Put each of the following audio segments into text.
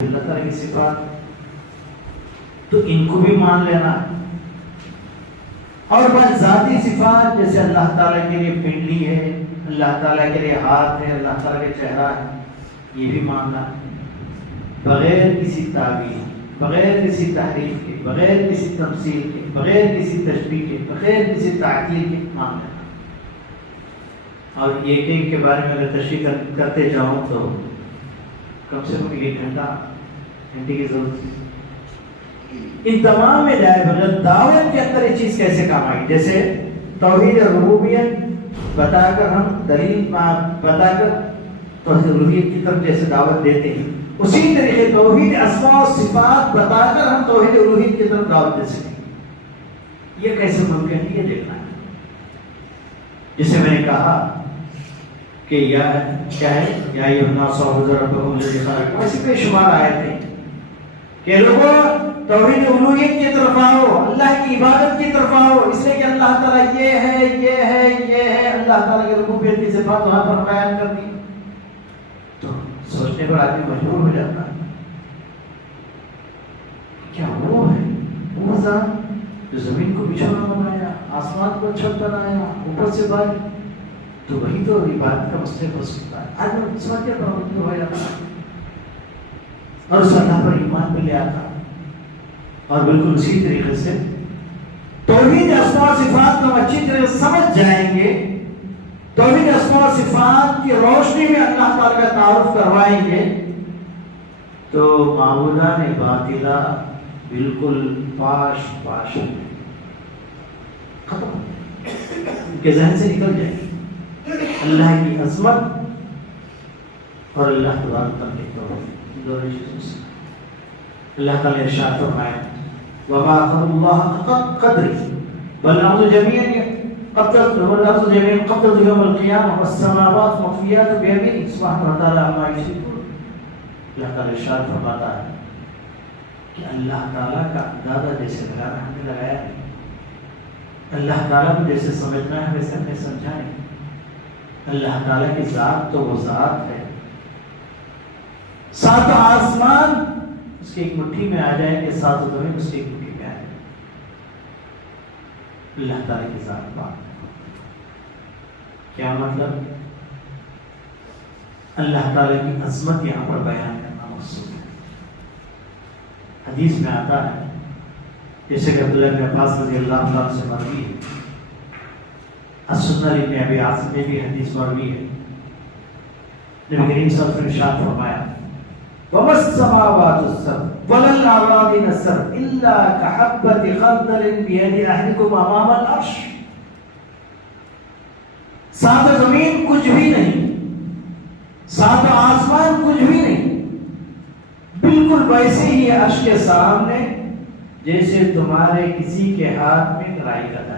اللہ تعالیٰ کی صفات تو ان کو بھی مان لینا، اور بس ذاتی صفات جیسے اللہ تعالیٰ کے لیے پنڈلی ہے، اللہ تعالیٰ کے لیے ہاتھ ہے، اللہ تعالیٰ کے چہرہ ہے، یہ بھی ماننا بغیر کسی تعبیر، بغیر کسی تحریف کے، بغیر کسی تمثیل کے، بغیر کسی تشبیہ کے، بغیر کسی تعطیل کے مان لینا۔ اور ایک ایک کے بارے میں اگر تشریح کرتے جاؤں تو کم سے کم 1 گھنٹے کی ضرورت ہے۔ ان تمام میں جائے بغیر دعوت کے اندر یہ چیز کیسے کام آئی؟ جیسے توحید ربوبیت بتا کر ہم دلیل بتا کر توحید الوہیت کی طرف جیسے دعوت دیتے ہیں، اسی طریقے توحید اسماء و صفات بتا کر ہم توحید الوہیت کی طرف دعوت دے سکیں۔ یہ کیسے ممکن ہے یہ دیکھنا ہے۔ جسے میں نے کہا کہ یا کیا ہے، یا ایھا الناس اعبدوا ربکم الذی خلقکم، ایسی بے شمار آیتیں کہ لوگوں توحید الوہیت کی طرف آؤ، اللہ کی عبادت کی طرف آؤ، اس لیے کہ اللہ تعالیٰ یہ ہے، یہ ہے، یہ ہے، اللہ تعالیٰ کی ربوبیت کی صفات وہاں پر بیان کر دی۔ تو سوچنے پر آدمی مجبور ہو جاتا ہے، کیا وہ ہے وہ ذات جو زمین کو بچھونا بنایا، آسمان کو چھت بنایا، اوپر سے بات، تو وہی تو عبادت کا مسئلہ ہو سکتا ہے۔ آدمی سمجھنے پر مجبور ہو جاتا ہے اور اس اللہ پر ایمان بھی لے آتا۔ اور بالکل اسی طریقے سے توحید اسماء و صفات کو اچھی طرح سمجھ جائیں گے، توحید اسماء و صفات کی روشنی میں اللہ تعالیٰ کا تعارف کروائیں گے، تو معبودان باطلہ بالکل پاش ختم، ان کے ذہن سے نکل جائے گی۔ اللہ کی عظمت اور اللہ تبارک و تعالیٰ دونوں چیزوں سے اللہ تعالیٰ نے ارشاد فرمایا وما قدر اللہ حق قدره بل الارض جميعا قبضته يوم القيامة والسماوات مطويات بيمينه سبحانه وتعالى عما يشركون۔ اللہ تعالیٰ ارشاد فرماتا ہے کہ اللہ تعالیٰ کا اندازہ جیسے لگانا ہم نے لگایا ہے، اللہ تعالیٰ کو جیسے سمجھنا ہے ویسے ہم نے سمجھا ہے۔ اللہ تعالیٰ کی ذات تو وہ ذات ہے، 7 آسمان اس کی ایک مٹھی میں آ جائیں گے، 7 زمین اس کی ایک مٹھی میں آ جائیں گے۔ اللہ تعالیٰ کی ذات بات کیا مطلب؟ اللہ تعالیٰ کی عظمت یہاں پر بیان کرنا مقصود ہے۔ حدیث میں آتا ہے جیسے کہ عبداللہ بن عباس رضی اللہ عنہ سے مروی ہے، السنن ابن ابی عاصم میں بھی حدیث مروی ہے، نبی کریم صلی اللہ علیہ وسلم نے ارشاد فرمایا وَمَا السَّمَاوَاتُ السَّبْعُ وَلَا الْأَرَاضِينَ السَّبْعُ إِلَّا كَحَبَّةِ خَرْدَلٍ بِيَدِ أَحَدِكُمْ أَمَامَ الْعَرْشِ۔ 7 زمین کچھ بھی نہیں، 7 آسمان کچھ بھی نہیں، بالکل ویسے ہی عرش کے سامنے جیسے تمہارے کسی کے ہاتھ میں رائی کا دانہ۔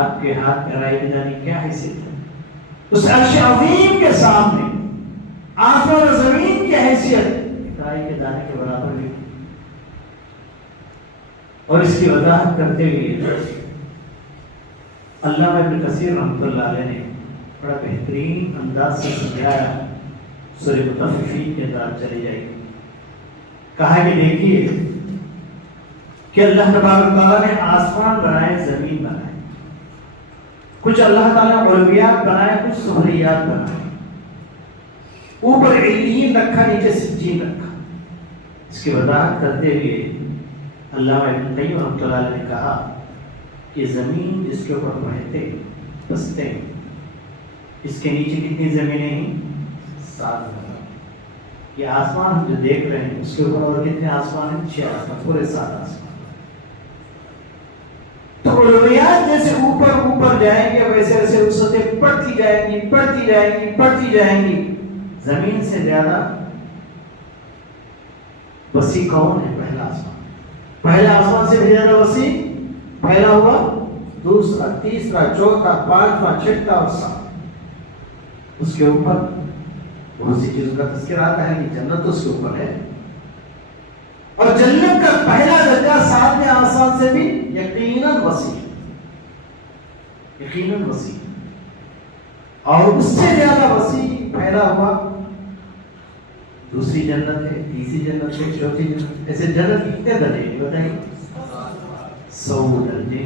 آپ کے ہاتھ میں رائی کی دانے کیا حیثیت ہے؟ اس عرش عظیم کے سامنے آسمان و زمین کی حیثیت رائی کے دانے کے برابر بھی۔ اور اس کی وضاحت کرتے ہوئے علامہ ابن کثیر رحمۃ اللہ علیہ نے بڑا بہترین انداز سے سمجھایا، سورہ مطففین کے اندر چلی جائے گی۔ کہا کہ دیکھیے کہ اللہ تبارک تعالیٰ نے آسمان بنائے، زمین بنائے، کچھ اللہ تعالیٰ نے علویات بنائے، کچھ سفلیات بنائے، اوپر علیین رکھا، نیچے سجین رکھا۔ اس کی وضاحت کرتے ہوئے علامہ ابن قیم رحمۃ اللہ علیہ نے کہا کہ زمین جس کے اوپر بہتے بستے ہیں، اس کے نیچے کتنی زمینیں ہیں؟ 7 زمینیں۔ یہ آسمان ہم جو دیکھ رہے ہیں اس کے اوپر اور کتنے آسمان ہیں؟ 6 آسمان، پورے 7 آسمان۔ تو علویات جیسے اوپر جائیں گے ویسے ویسے وسعتیں بڑھتی جائیں گی، بڑھتی جائیں گی، بڑھتی جائیں گی۔ زمین سے زیادہ وسیع کون ہے؟ پہلا آسمان۔ پہلا آسمان سے بھی زیادہ وسیع پھیلا ہوا دوسرا، تیسرا، چوتھا، 5واں، 6واں اور 7۔ اس کے اوپر بہت سی چیزوں کا تذکرہ آتا ہے کہ جنت اس کے اوپر ہے، اور جنت کا پہلا درجہ 7ویں آسمان سے بھی یقیناً وسیع، یقیناً وسیع، اور اس سے زیادہ وسیع پھیلا ہوا دوسری جنت ہے، تیسری جنت ہے، چوتھی جنت، ایسے جنت کتنے درجے ہیں بتائیے؟ 100 درجے.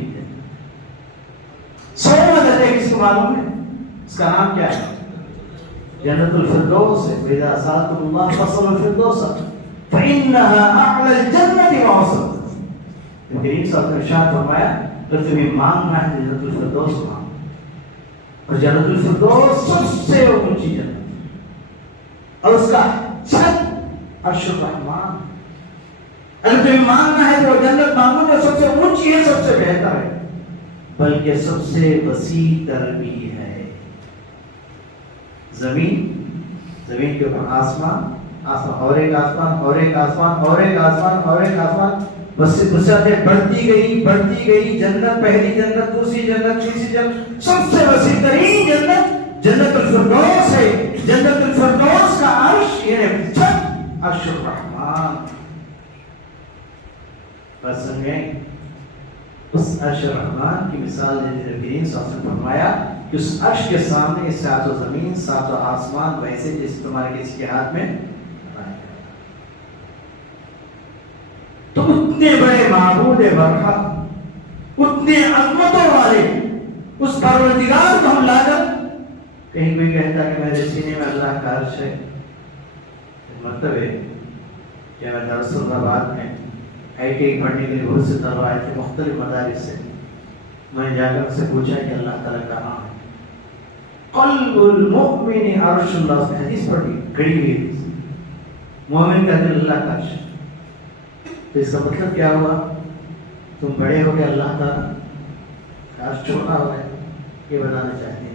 100 درجے کس کو معلوم ہے؟ اس کا نام کیا ہے؟ جنت الفردوس ہے. وَإِذَا سَأَلْتُمُ اللَّهَ فَاسْأَلُوا الْفِرْدَوْسَ فَإِنَّهَا أَعْلَى الْجَنَّةِ وَأَوْسَطُهَا. کریم صاحب نے ارشاد فرمایا اگر تمہیں مانگنا ہے جنت الفردوس مانگو، اور جنت الفردوس سب سے اونچی جنت اور اس کا چھت عرش الرحمان. اگر تمہیں مانگنا ہے تو جنت مانگو جو سب سے اونچی ہے، سب سے بہتر ہے، بلکہ سب سے وسیع تر بھی ہے. زمین کے اوپر آسمان اور ایک آسمان اور ایک آسمان اور ایک آسمان اور ایک آسمان، بس وسعتیں بڑھتی گئی. جنت، پہلی جنت، دوسری جنت، تیسری جنت، سب سے وسیع ترین جنت جنت الفردوس ہے. جنت الفردوس کا عرش یعنی چھت عرش الرحمان. بس سمجھیں؟ اس عرش الرحمان کی مثال نبی کریم صلی اللہ علیہ وسلم نے فرمایا کہ اس عرش کے سامنے ساتوں زمین ساتوں آسمان ویسے جیسے تمہارے کسی کے ہاتھ میں. تو اتنے بڑے معبود برحق، اتنے عظمتوں والے اس پروردگار کو ہم لا کر کہیں کوئی کہتا کہ میرے سینے میں اللہ کا عرش ہے، مطلب ہے کہ میں دراصل آباد میں ITI پڑھنے کے لیے بہت سے طلباء آئے تھے مختلف مدارس سے. میں نے جا کر سے پوچھا کہ اللہ تعالیٰ کہاں ہے؟ قلب المؤمن عرش اللہ. سے حدیث پڑھی گڑی ہوئی، مومن کا دل اللہ کا عرش. تو اس کا مطلب کیا ہوا؟ تم بڑے ہو گئے، اللہ تعالیٰ کا عرش چھوٹا ہو گیا، یہ بتانا چاہتے ہیں.